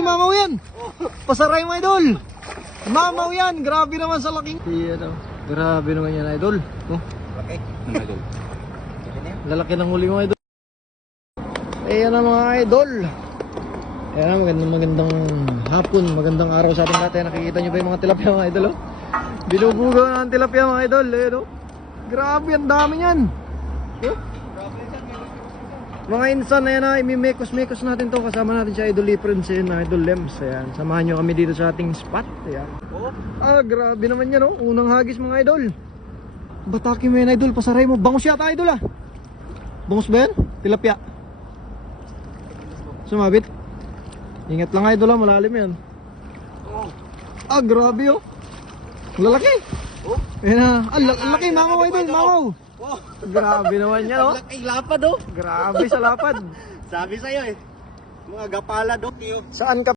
Mamaw yan. Pasaray mo, idol. Mamaw yan. Grabe naman sa laking. Grabe naman yan, idol. Oh. Laki. Idol. Lalaki ng huli mo, idol. Ayan na mga idol. Ayan na, magandang hapon. Magandang araw sa ating lahat. Nakikita nyo ba yung mga tilapia, mga idol? Oh? Binubugaw na ang tilapia, mga idol. Ayan, oh. Grabe, ang dami yan. Oh. Mga insan na yan na, imimekos-mekos natin to. Kasama natin si Idol Liprince and Idol Lems. Ayan, samahan nyo kami dito sa ating spot. Ayan. Grabe naman yan, oh. Unang hagis, mga idol. Bataki mo yan, idol. Pasaray mo. Bangus yata, idol, ah. Bangus ba yan? Tilapia. Sumabit. Ingat lang, idol, ah. Malalim yan. Grabe, oh. Lalaki. Ayan na. Laki, mamaw, idol. Mamaw. Grabe naman yan, oh. Ay, lapad, oh. Grabe sa lapad. Sabi sa'yo, eh. Mga gapala, Dok. Saan ka